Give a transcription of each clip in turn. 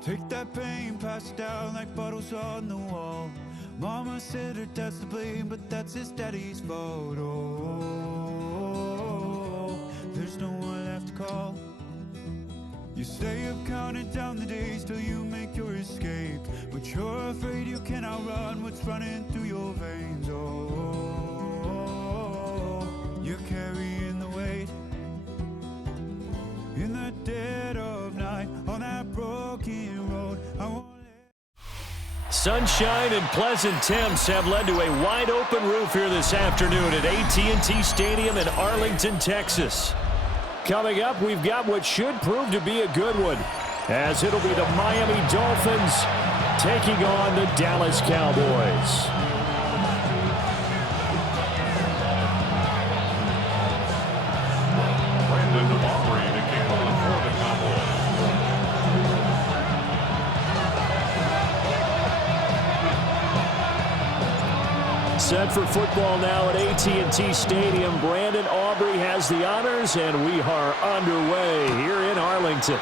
Take that pain, pass it down like bottles on the wall. Mama said her dad's to blame, but that's his daddy's fault. Oh, there's no one left to call. You stay up counting down the days till you make your escape, but you're afraid you can outrun what's running through your veins. Oh, you're carrying the weight in the dead of night on that broken road. Sunshine and pleasant temps have led to a wide-open roof here this afternoon at AT&T Stadium in Arlington, Texas. Coming up, we've got what should prove to be a good one, as it'll be the Miami Dolphins taking on the Dallas Cowboys. Set for football now at AT&T Stadium. Brandon Aubrey has the honors, and we are underway here in Arlington.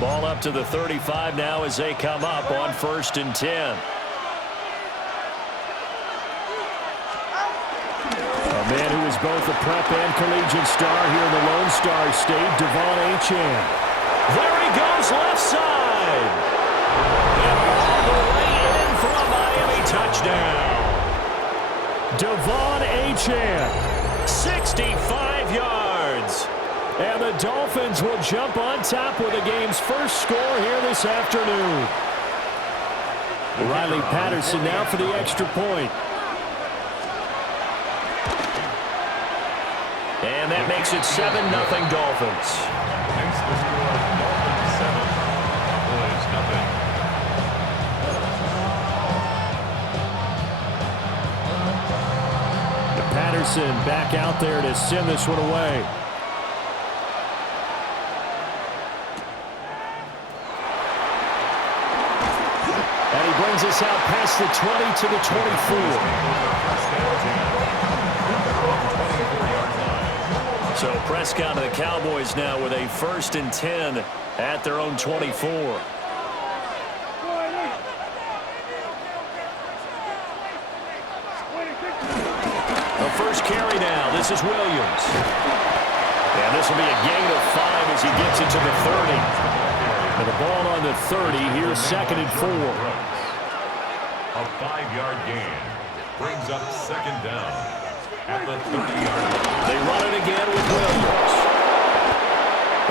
Ball up to the 35 now as they come up on 1st and 10. A man who is both a prep and collegiate star here in the Lone Star State, Devon Achane. There he goes, left side. And all the way in for a Miami touchdown. Devon Achane, 65 yards. And the Dolphins will jump on top with the game's first score here this afternoon. Riley Patterson now for the extra point. And that makes it 7-0 Dolphins. Patterson back out there to send this one away. Brings us out past the 20 to the 24. So Prescott and the Cowboys now with a 1st and 10 at their own 24. The first carry now. This is Williams. And this will be a gain of 5 as he gets it to the 30. And the ball on the 30 here, 2nd and 4. A 5-yard gain brings up 2nd down at the 30-yard line. They run it again with Williams.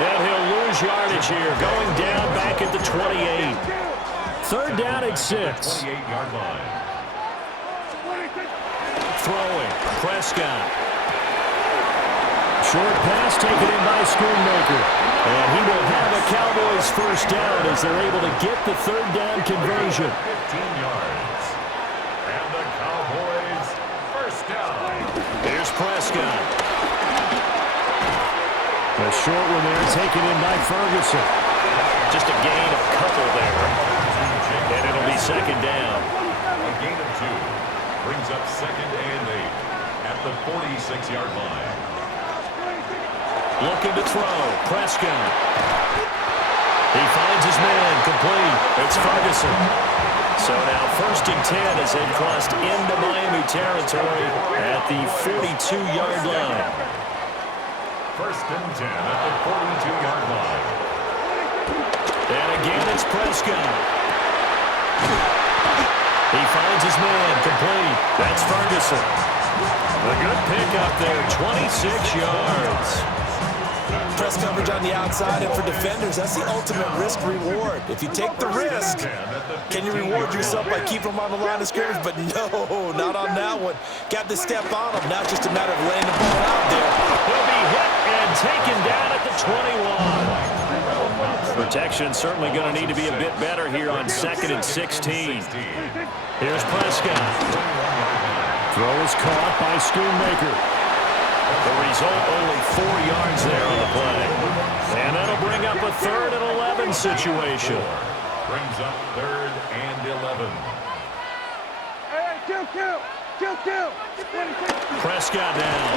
And he'll lose yardage here, going down back at the 28. 3rd down at 6. 28-yard line. Throwing, Prescott. Short pass taken in by Schoonmaker. And he will have a Cowboys 1st down as they're able to get the 3rd down conversion. 15 yards. And the Cowboys 1st down. Here's Prescott. A short one there taken in by Ferguson. Just a gain of a couple there. And it'll be 2nd down. A gain of 2 brings up 2nd and 8 at the 46-yard line. Looking to throw. Prescott. He finds his man. Complete. It's Ferguson. So now 1st and 10 as they've crossed into Miami territory at the 42-yard line. 1st and 10 at the 42-yard line. And again it's Prescott. He finds his man. Complete. That's Ferguson. A good pickup there. 26 yards. Press coverage on the outside, and for defenders, that's the ultimate risk-reward. If you take the risk, can you reward yourself by keeping them on the line of scrimmage? But no, not on that one. Got to step on them, not just a matter of laying the ball out there. He'll be hit and Protection certainly going to need to be a bit better here on 2nd and 16. Here's Prescott. Throw is caught by Schoonmaker. The result, only 4 yards there on the play. And that'll bring up a 3rd and 11 situation. Brings up 3rd and 11. Prescott now.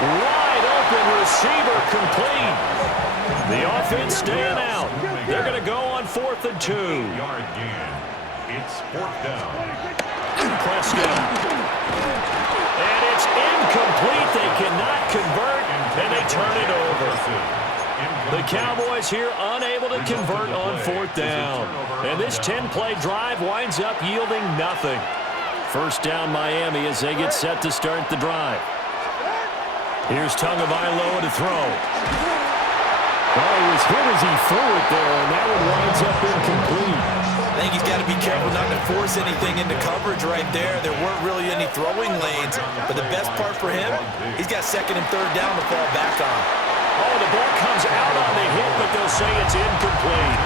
Wide open receiver complete. The offense staying out. They're going to go on 4th and 2. Yard gain. It's 4th down. Prescott. And it's incomplete. They cannot convert, and they turn it over. The Cowboys here unable to convert on 4th down. And this 10-play drive winds up yielding nothing. First down Miami as they get set to start the drive. Here's Tagovailoa to throw. Oh, he was hit as he threw it there, and that one winds up incomplete. I think he's got to be careful not to force anything into coverage right there. There weren't really any throwing lanes, but the best part for him, he's got 2nd and 3rd down to fall back on. Oh, the ball comes out on the hit, but they'll say it's incomplete.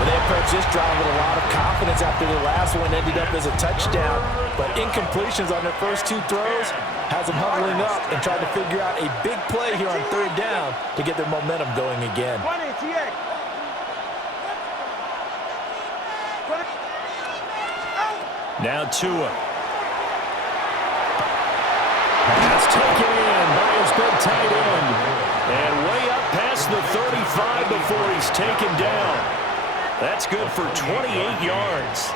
Well, they approached this drive with a lot of confidence after the last one ended up as a touchdown, but incompletions on their first 2 throws has them huddling up and trying to figure out a big play here on 3rd down to get their momentum going again. Now Tua. Pass taken in by his big tight end. And way up past the 35 before he's taken down. That's good for 28 yards.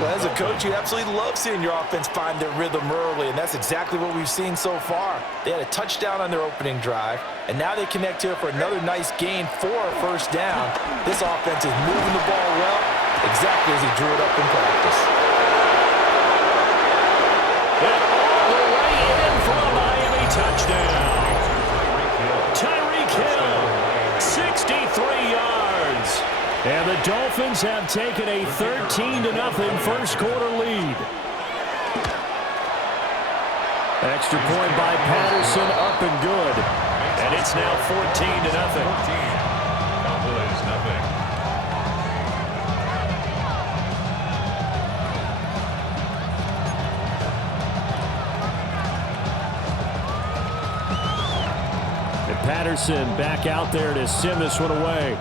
Well, as a coach, you absolutely love seeing your offense find their rhythm early, and that's exactly what we've seen so far. They had a touchdown on their opening drive, and now they connect here for another nice gain for a 1st down. This offense is moving the ball well, exactly as he drew it up in practice. And all the way in for a Miami touchdown. Tyreek Hill, 63 yards. And the Dolphins have taken a 13-0 first quarter lead. Extra point by Patterson, up and good. And it's now 14-0. Cowboys nothing. And Patterson back out there to send this one away.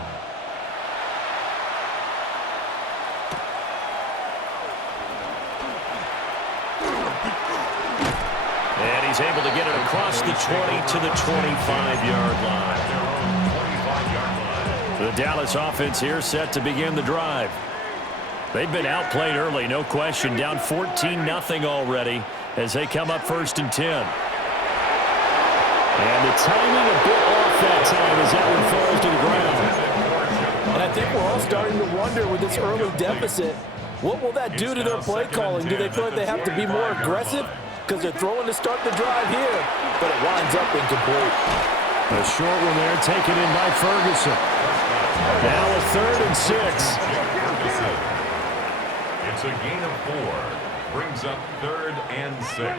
He's able to get it across the 20 to the 25-yard line. The Dallas offense here set to begin the drive. They've been outplayed early, no question. Down 14-0 already as they come up 1st and 10. And the timing a bit off that time as that one falls to the ground. And I think we're all starting to wonder with this early deficit, what will that do to their play calling? Do they feel like they have to be more aggressive? Because they're throwing to start the drive here, but it winds up incomplete. A short one there taken in by Ferguson. Now a 3rd and 6. It's a gain of 4. Brings up 3rd and 6.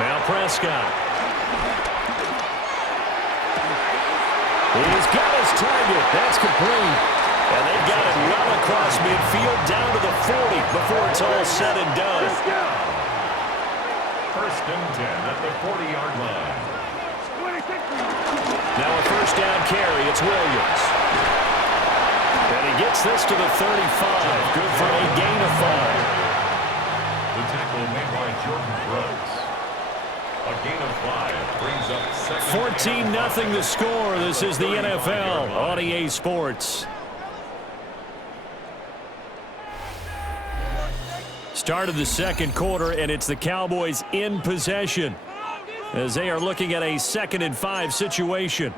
Now Prescott. He's got his target. That's complete. And they've got it well across midfield down to the 40 before it's all said and done. 1st and 10 at the 40-yard line. Now a 1st down carry. It's Williams. And he gets this to the 35. Good for a gain of 5. The tackle made by Jordan Brooks. A gain of 5 brings up 14-0 the score. This is the NFL on EA Sports. Start of the 2nd quarter, and it's the Cowboys in possession as they are looking at a 2nd and 5 situation.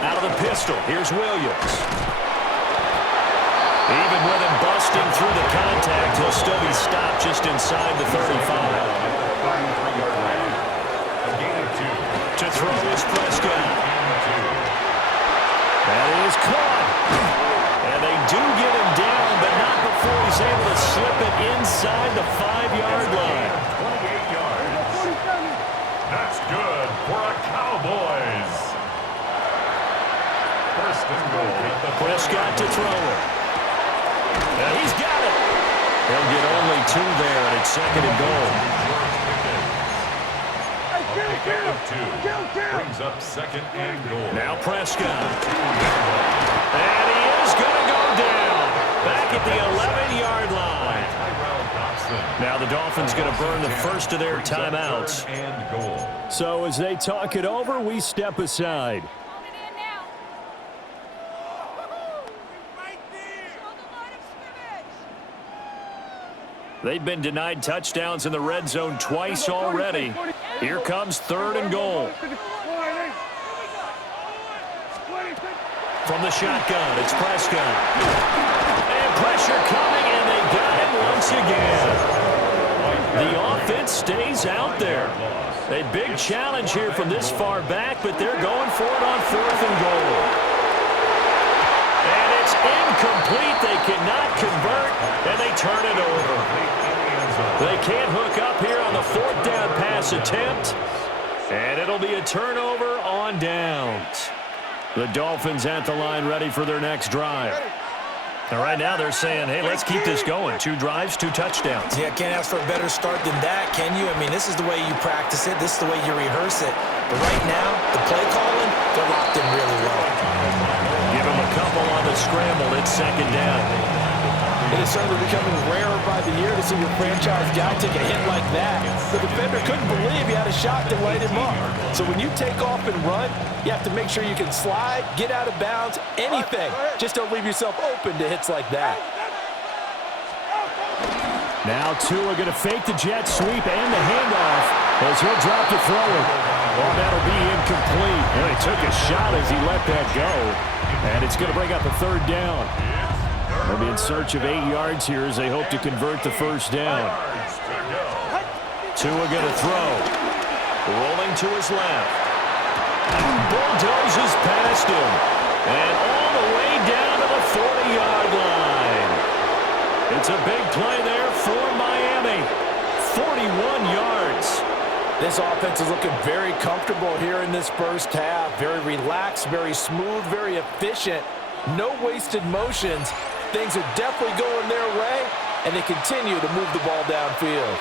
Out of the pistol, here's Williams. Even with him busting through the contact, he'll still be stopped just inside the 35. A gain of 2. throw is Prescott. That is caught. And they do get him down, but not before he's able to slip it inside the 5-yard line. 28 yards. That's good for a Cowboys. First and goal at the Prescott to throw it. And he's got it. He'll get only 2 there, and it's second and goal. Brings up second and goal. Now Prescott. And he is going to go down. Back at the 11-yard line. Now the Dolphins going to burn the first of their timeouts. And goal. So as they talk it over, we step aside. They've been denied touchdowns in the red zone twice already. Here comes third and goal. From the shotgun, it's Prescott. And pressure coming, and they got him once again. The offense stays out there. A big challenge here from this far back, but they're going for it on fourth and goal. And it's incomplete. They cannot convert, and they turn it over. They can't hook up here on the fourth down pass attempt, and it'll be a turnover on downs. The Dolphins at the line ready for their next drive. And right now they're saying, hey, let's keep this going. 2 drives, 2 touchdowns. Yeah, can't ask for a better start than that, can you? I mean, this is the way you practice it. This is the way you rehearse it. But right now, the play calling, they're locked in really well. Give them a couple on the scramble. It's second down. It is certainly becoming rarer by the year to see your franchise guy take a hit like that. The defender couldn't believe he had a shot to light him up. So when you take off and run, you have to make sure you can slide, get out of bounds, anything. Just don't leave yourself open to hits like that. Now Tua going to fake the jet sweep and the handoff as he'll drop to throw it. Well, that'll be incomplete. And he took a shot as he let that go. And it's going to bring up a third down. They'll be in search of 8 yards here as they hope to convert the first down. Tua going to throw. Rolling to his left. Bulldozes past him. And all the way down to the 40-yard line. It's a big play there for Miami. 41 yards. This offense is looking very comfortable here in this first half. Very relaxed, very smooth, very efficient. No wasted motions. Things are definitely going their way, and they continue to move the ball downfield.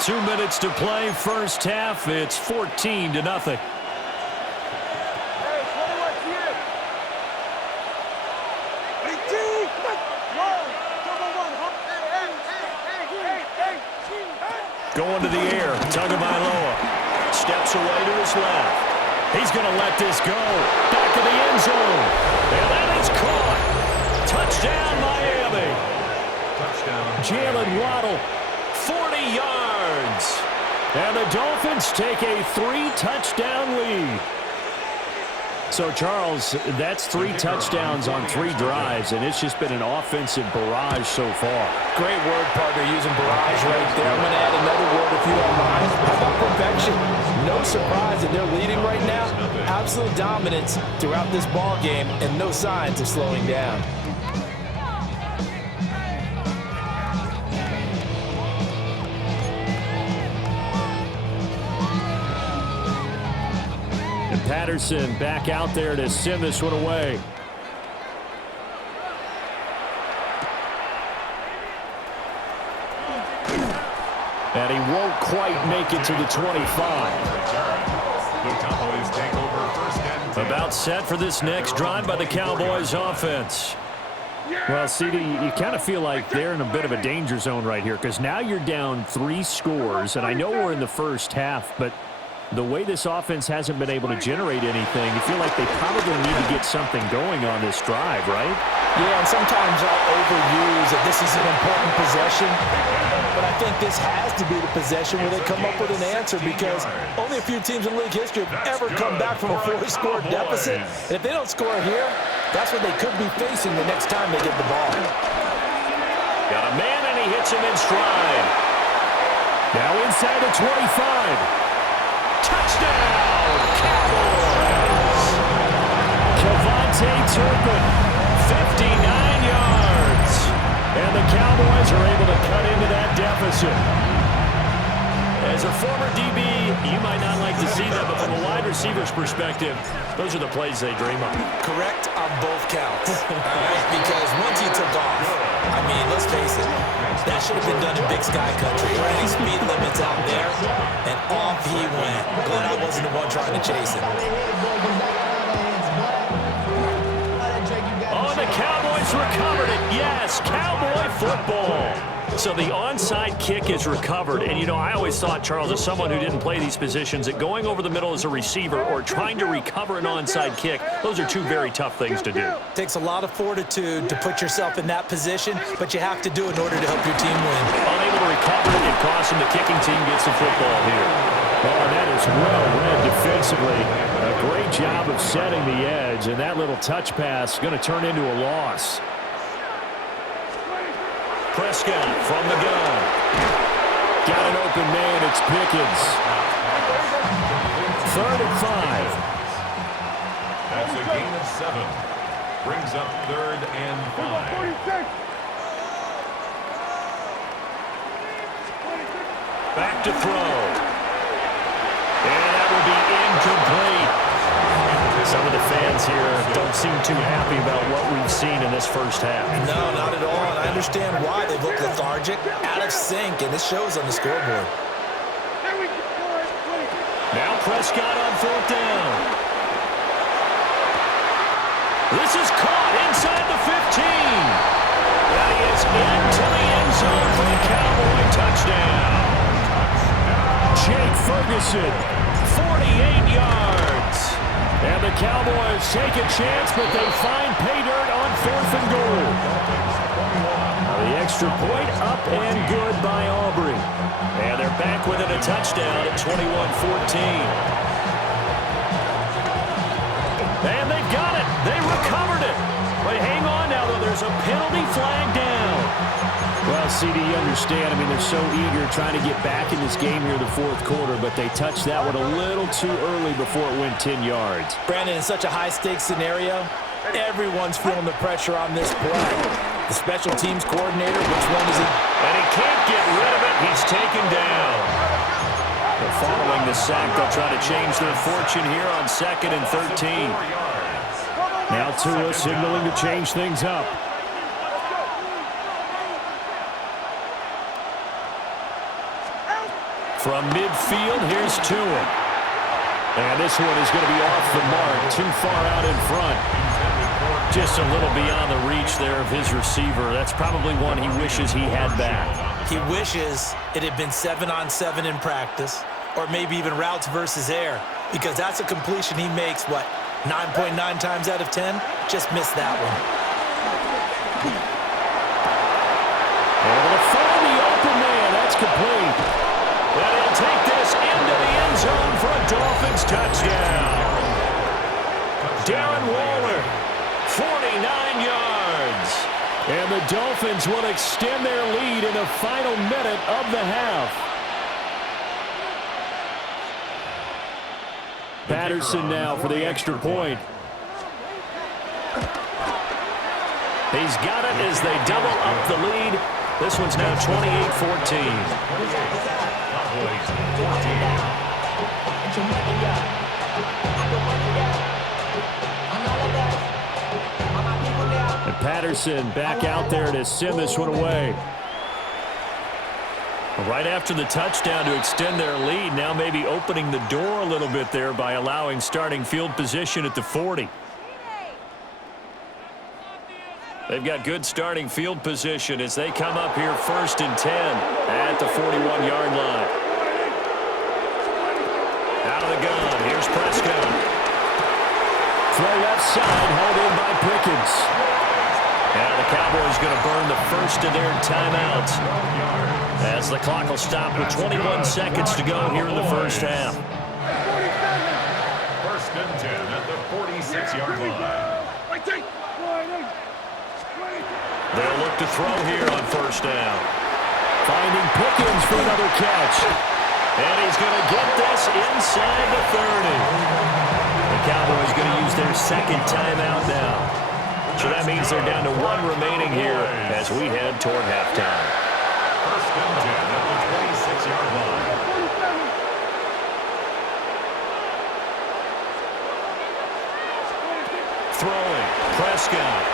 2 minutes to play, first half. It's 14-0. Going to the air, Tagovailoa steps away to his left. He's going to let this go. Back to the end zone. And that is caught. Touchdown, Miami. Touchdown. Jalen Waddle, 40 yards. And the Dolphins take a 3-touchdown lead. So, Charles, that's 3 touchdowns on 3 drives, and it's just been an offensive barrage so far. Great word, partner, using barrage right there. I'm going to add another word if you don't mind. How about perfection? No surprise that they're leading right now. Absolute dominance throughout this ball game and no signs of slowing down. And Patterson back out there to send this one away. And he won't quite make it to the 25. About set for this next drive by the Cowboys offense. Well, CD, you kind of feel like they're in a bit of a danger zone right here because now you're down 3 scores, and I know we're in the first half, but the way this offense hasn't been able to generate anything, you feel like they probably need to get something going on this drive, right? Yeah, and sometimes I'll overuse that this is an important possession, but I think this has to be the possession where they come up with an answer because only a few teams in league history have ever come back from a 4-score deficit. And if they don't score here, that's what they could be facing the next time they get the ball. Got a man, and he hits him in stride. Now inside the 25. Touchdown, Cowboys! Kevontae Turpin, 59 yards. And the Cowboys are able to cut into that deficit. As a former DB, you might not like to see that, but from a wide receiver's perspective, those are the plays they dream of. Correct on both counts. All right? Because once he took off, I mean, let's face it, that should have been done in Big Sky Country. Any speed limits out there, and off he went. Glad I wasn't the one trying to chase him. Oh, the Cowboys recovered it. Yes, Cowboy football. So the onside kick is recovered. And, you know, I always thought, Charles, as someone who didn't play these positions, that going over the middle as a receiver or trying to recover an onside kick, those are two very tough things to do. Takes a lot of fortitude to put yourself in that position, but you have to do it in order to help your team win. Unable to recover it, it costs him. The kicking team gets the football here. Oh, and that is well read defensively. A great job of setting the edge, and that little touch pass is going to turn into a loss. Prescott from the gun. Got an open man. It's Pickens. 3rd and 5. That's a gain of 7. Brings up 3rd and 5. Back to throw. And that will be incomplete. Some of the fans here don't seem too happy about what we've seen in this first half. No, not at all, and I understand why. They look lethargic, out of sync, and it shows on the scoreboard. Now Prescott on 4th down. This is caught inside the 15. That is into the end zone for the Cowboy touchdown. Jake Ferguson, 48 yards. And the Cowboys take a chance, but they find pay dirt on 4th and goal. The extra point up and good by Aubrey. And they're back within a touchdown at 21-14. And they've got it. They recovered it. But hang on now, though. There's a penalty flag down. Well, CD, you understand. I mean, they're so eager trying to get back in this game here in the 4th quarter, but they touched that one a little too early before it went 10 yards. Brandon, in such a high-stakes scenario, everyone's feeling the pressure on this play. The special teams coordinator, which one is it? And he can't get rid of it. He's taken down. But following the sack, they'll try to change their fortune here on 2nd and 13. Now Tua signaling to change things up. From midfield, here's Tua. And this one is going to be off the mark, too far out in front. Just a little beyond the reach there of his receiver. That's probably one he wishes he had back. He wishes it had been 7-on-7 in practice, or maybe even routes versus air, because that's a completion he makes, 9.9 times out of 10? Just missed that one. Able to find the open man. That's complete. And he'll take this into the end zone for a Dolphins touchdown. Darren Waller, 49 yards. And the Dolphins will extend their lead in the final minute of the half. Patterson now for the extra point. He's got it as they double up the lead. This one's now 28-14. And Patterson back out there to send this one away. Right after the touchdown to extend their lead, now maybe opening the door a little bit there by allowing starting field position at the 40. They've got good starting field position as they come up here 1st and 10 at the 41-yard line. Out of the gun, here's Prescott. Throw left side, held in by Pickens. And the Cowboys going to burn the first of their timeouts as the clock will stop with 21 seconds to go here in the first half. 1st and 10 at the 46-yard line. They'll look to throw here on 1st down. Finding Pickens for another catch. And he's going to get this inside the 30. The Cowboys going to use their second timeout now. So that means they're down to 1 remaining here as we head toward halftime. First and 10 at the 26-yard line. Throwing, Prescott.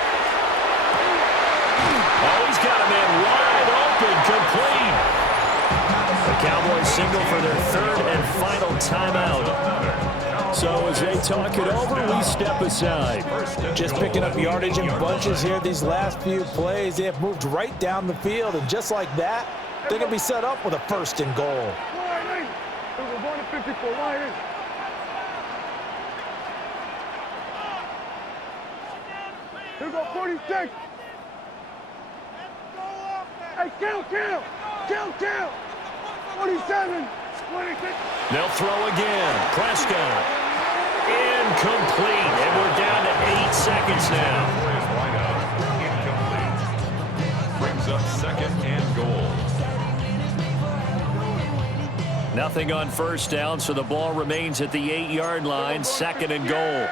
Oh, he's got a man wide open, complete. The Cowboys signal for their third and final timeout. So as they talk it over, we step aside. Just picking up yardage in bunches here these last few plays. They have moved right down the field, and just like that, they're going to be set up with a first and goal. We're going to 54. Line. Here we go, 46. Hey, count. 47, 26. They'll throw again. Prescott. Incomplete. And we're down to 8 seconds now. Wide out. Incomplete. Brings up second and goal. Nothing on first down, so the ball remains at the 8-yard line. Second and goal.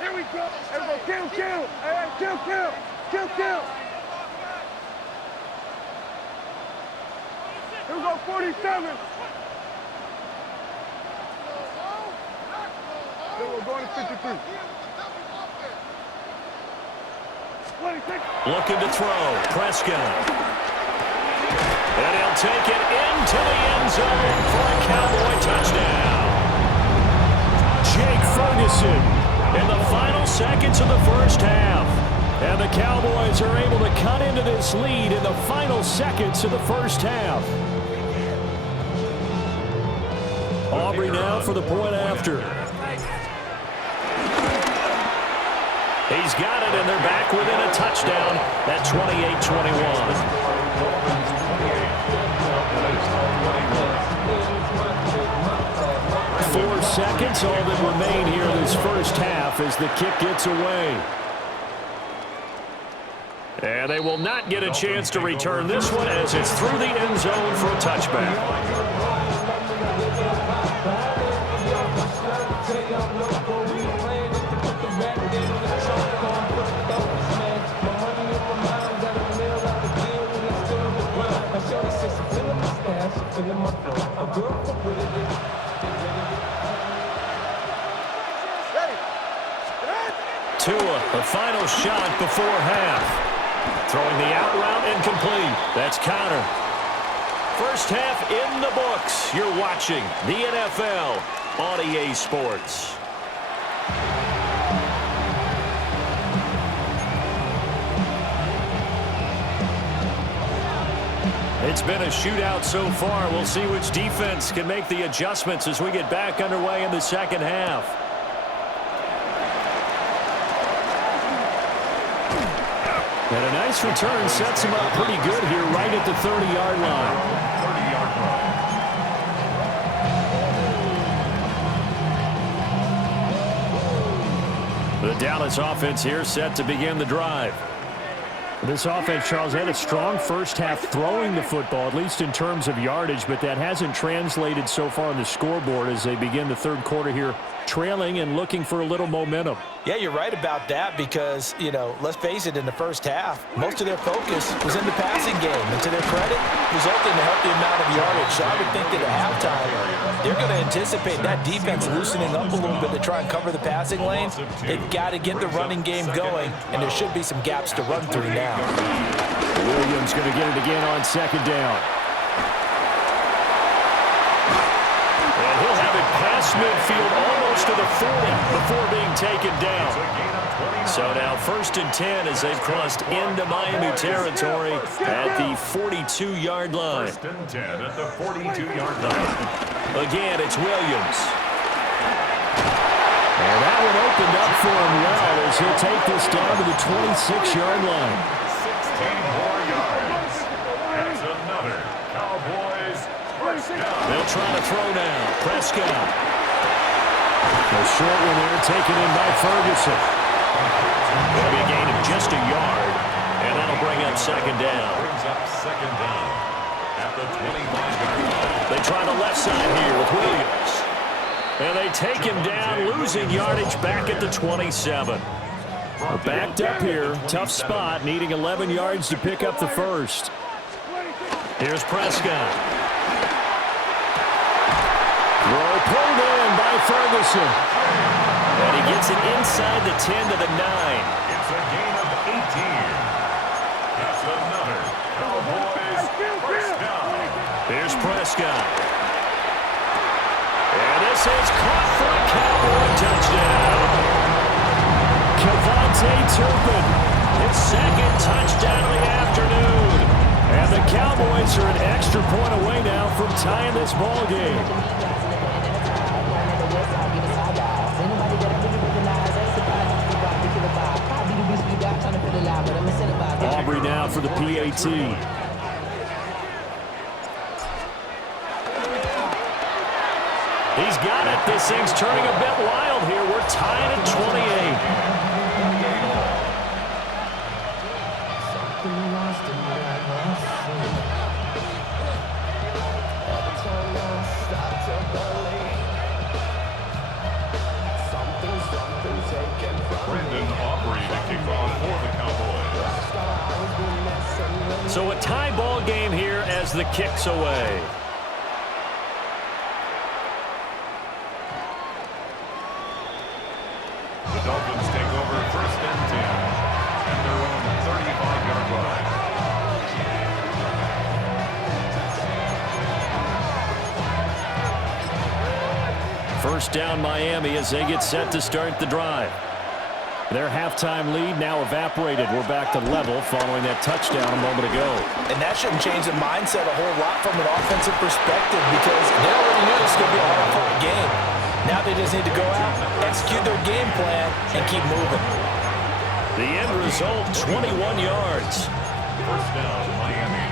Here we go. Everybody, kill. Hey, kill. Here we go, 47. Then we're going to 53. 26. Looking to throw. Prescott. And he'll take it into the end zone for a Cowboy touchdown. Jake Ferguson in the final seconds of the first half. And the Cowboys are able to cut into this lead in the final seconds of the first half. Aubrey now for the point after. He's got it, and they're back within a touchdown at 28-21. 4 seconds, all that remain here this first half as the kick gets away. And they will not get a chance to return this one as it's through the end zone for a touchback. Tua, the final shot before half. Throwing the out route incomplete. That's counter. First half in the books. You're watching the NFL on EA Sports. It's been a shootout so far. We'll see which defense can make the adjustments as we get back underway in the second half. And a nice return sets him up pretty good here right at the 30-yard line. 30-yard line. The Dallas offense here set to begin the drive. This offense, Charles, had a strong first half throwing the football, at least in terms of yardage, but that hasn't translated so far on the scoreboard as they begin the third quarter here, trailing and looking for a little momentum. Yeah, you're right about that because, you know, let's face it, in the first half, most of their focus was in the passing game. And to their credit, resulted in a healthy amount of yardage. So I would think that at halftime, they're going to anticipate that defense loosening up a little bit to try and cover the passing lanes. They've got to get the running game going, and there should be some gaps to run through now. Williams going to get it again on second down. And he'll have it past midfield almost to the 40 before being taken down. So now 1st and 10 as they've crossed into Miami territory at the 42-yard line. 1st and 10 at the 42-yard line. Again, it's Williams. And that one opened up for him well as he'll take this down to the 26-yard line. 16 more yards. That's another Cowboys first down. They'll try to throw now. Prescott. A short one there taken in by Ferguson. That'll be a gain of just a yard, and that'll bring up second down. Brings up second down at the 25-yard line. They They'll try the left side here with Williams. And they take him down, losing yardage back at the 27. We're backed up here. Tough spot, needing 11 yards to pick up the first. Here's Prescott. Throw pulled in by Ferguson. And he gets it inside the 10 to the 9. It's a gain of 18. That's another Cowboys first down. Here's Prescott. And this is caught for a Cowboy touchdown. Kevontae Turpin, his second touchdown of the afternoon. And the Cowboys are an extra point away now from tying this ball game. Aubrey now for the PAT. He's got it. This thing's turning a bit wild here. We're tied at 28. So a tie ball game here as the kick's away. The Dolphins take over first and 10 at their own 35-yard line. First down Miami as they get set to start the drive. Their halftime lead now evaporated. We're back to level following that touchdown a moment ago. And that shouldn't change the mindset a whole lot from an offensive perspective because they already knew this was going to be a hard-fought game. Now they just need to go out, execute their game plan, and keep moving. The end result, 21 yards. First down, Miami.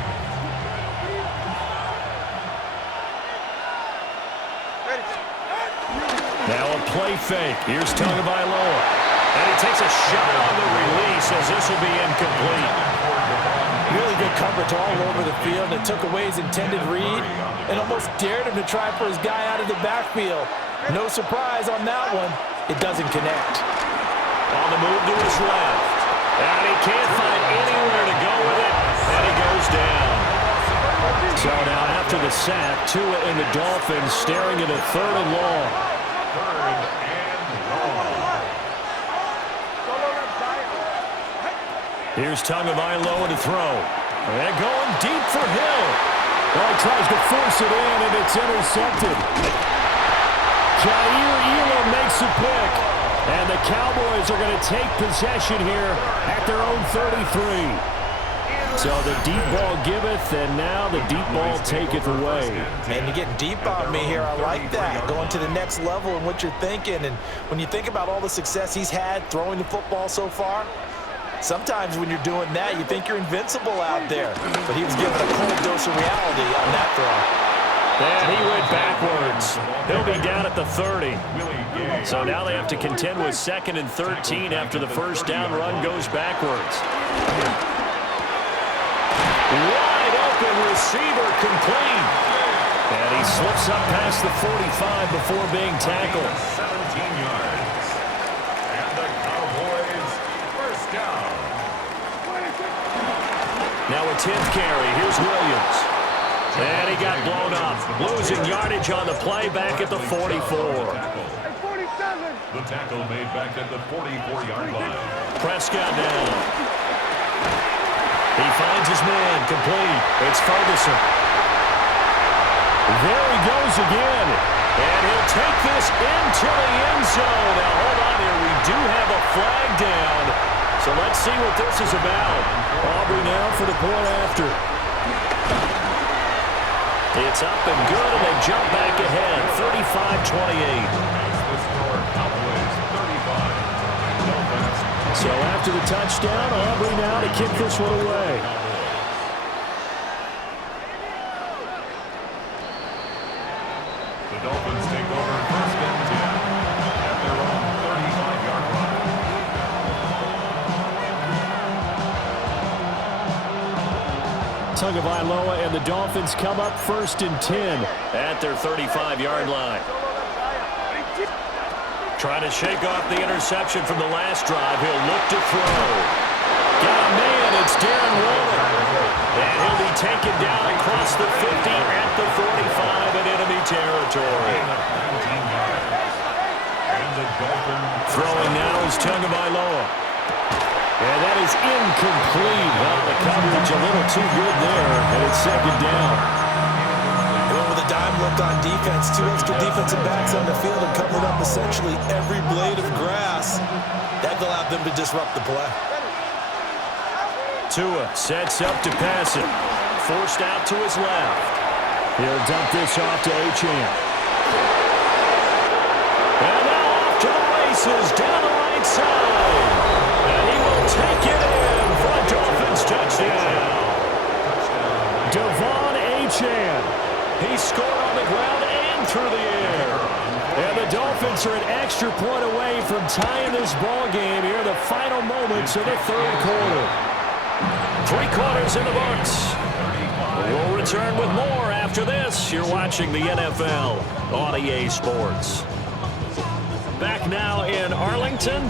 Now a play fake. Here's Tagovailoa. And he takes a shot on the release as this will be incomplete. Really good coverage all over the field. It took away his intended read and almost dared him to try for his guy out of the backfield. No surprise on that one. It doesn't connect. On the move to his left. And he can't find anywhere to go with it. And he goes down. So now after the sack, Tua and the Dolphins staring at a 3rd and long. Here's Tagovailoa to throw. And going deep for Hill. Well, he tries to force it in, and it's intercepted. Jair Elam makes the pick. And the Cowboys are going to take possession here at their own 33. So the deep ball giveth, and now the deep ball taketh away. Man, you're getting deep on me here. I like that. Going to the next level in what you're thinking. And when you think about all the success he's had throwing the football so far, sometimes when you're doing that, you think you're invincible out there. But he was given a cold dose of reality on that throw. And he went backwards. He'll be down at the 30. So now they have to contend with 2nd and 13 after the first down run goes backwards. Wide open receiver complete. And he slips up past the 45 before being tackled. 17 yards. And the Cowboys first down. Now a 10th carry. Here's Williams. And he got blown up. Losing yardage on the play back at the 44. The tackle made back at the 44-yard line. Prescott down. He finds his man, complete. It's Ferguson. There he goes again. And he'll take this into the end zone. Now, hold on here. We do have a flag down. So let's see what this is about. Aubrey now for the point after. It's up and good, and they jump back ahead, 35-28. So after the touchdown, Aubrey now to kick this one away. The Dolphins take over first and 10 at their own 35-yard line. Tagovailoa and the Dolphins come up 1st and 10 at their 35-yard line. Trying to shake off the interception from the last drive. He'll look to throw. Got a man. It's Darren Waller. And he'll be taken down across the 50 at the 45 in enemy territory. Throwing now is Tagovailoa. And that is incomplete. Well, the coverage a little too good there, and it's 2nd down. With a dime left on defense, 2 extra defensive backs on the field and covering up essentially every blade of grass. That allowed them to disrupt the play. Tua sets up to pass it. Forced out to his left. He'll dump this off to Achane. And now off to the races down the right side. And he will take it in for a Dolphins touchdown. Devon Achane. He scored on the ground and through the air. And the Dolphins are an extra point away from tying this ball game here in the final moments of the 3rd quarter. 3 quarters in the books. We'll return with more after this. You're watching the NFL on EA Sports. Back now in Arlington,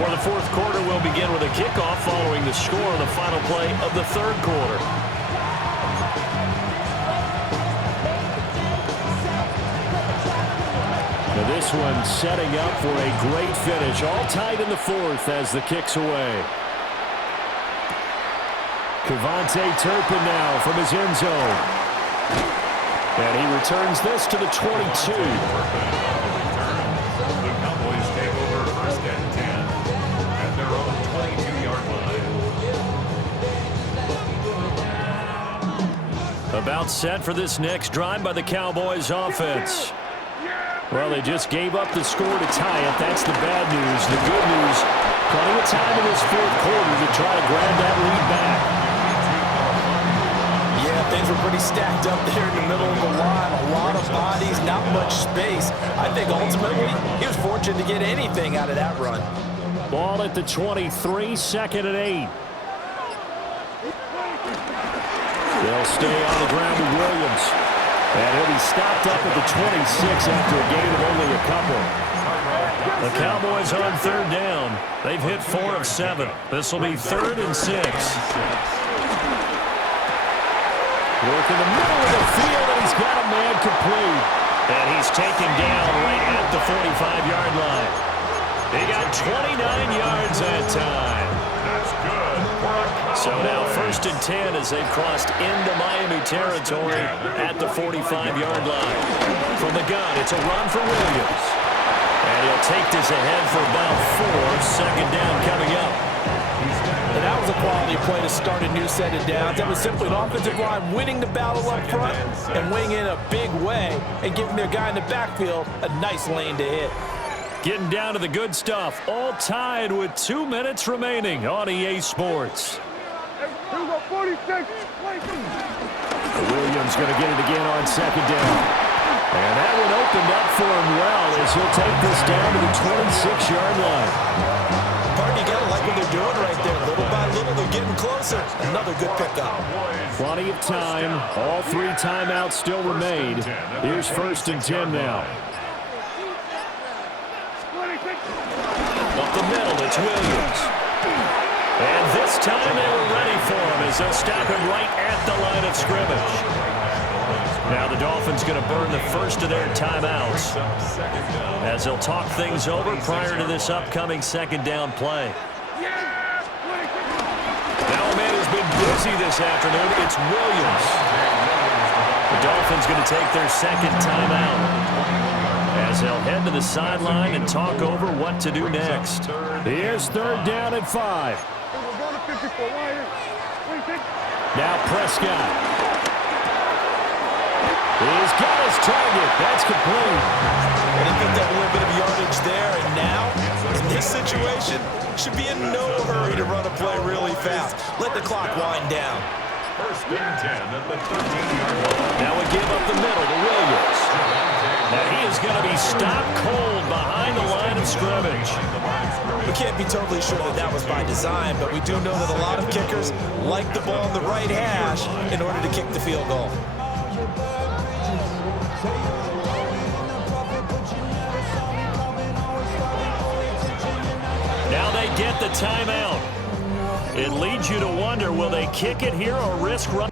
where the 4th quarter will begin with a kickoff following the score of the final play of the 3rd quarter. Now this one setting up for a great finish. All tied in the 4th as the kick's away. Kevontae Turpin now from his end zone. And he returns this to the 22. The Cowboys take over 1st and 10 at their own 22-yard line. About set for this next drive by the Cowboys offense. Well, they just gave up the score to tie it. That's the bad news. The good news, plenty of time in this 4th quarter to try to grab that lead back. Yeah, things were pretty stacked up there in the middle of the line. A lot of bodies, not much space. I think ultimately he was fortunate to get anything out of that run. Ball at the 23, 2nd and 8. They'll stay on the ground with Williams. And he'll be stopped up at the 26 after a gain of only a couple. The Cowboys on 3rd down. They've hit 4 of 7. This will be 3rd and 6. Work in the middle of the field, and he's got a man complete. And he's taken down right at the 45-yard line. He got 29 yards that time. That's good. So now 1st and 10 as they've crossed into Miami territory at the 45-yard line. From the gun, it's a run for Williams. And he'll take this ahead for about 4. 2nd down coming up. And that was a quality play to start a new set of downs. That was simply an offensive line winning the battle up front and winning in a big way and giving their guy in the backfield a nice lane to hit. Getting down to the good stuff. All tied with 2 minutes remaining on EA Sports. Williams going to get it again on 2nd down. And that one opened up for him well as he'll take this down to the 26-yard line. You gotta like what they're doing right there. Little by little, they're getting closer. Another good pickup. Plenty of time. All 3 timeouts still remain. Here's 1st and 10 now. Up the middle, it's Williams. And this time they were ready for him as they'll stop him right at the line of scrimmage. Now the Dolphins going to burn the first of their timeouts as they'll talk things over prior to this upcoming 2nd down play. Now a man who's been busy this afternoon, it's Williams. The Dolphins going to take their 2nd timeout as they'll head to the sideline and talk over what to do next. Here's 3rd down and 5. Now Prescott. He's got his target. That's complete. And he picked up a little bit of yardage there, and now, in this situation, should be in no hurry to run a play really fast. Let the clock wind down. 1st and 10 at the 13-yard line. Now we give up the middle to Williams. Now he is going to be stopped cold behind the line of scrimmage. We can't be totally sure that that was by design, but we do know that a lot of kickers like the ball on the right hash in order to kick the field goal. Now they get the timeout. It leads you to wonder, will they kick it here or risk run?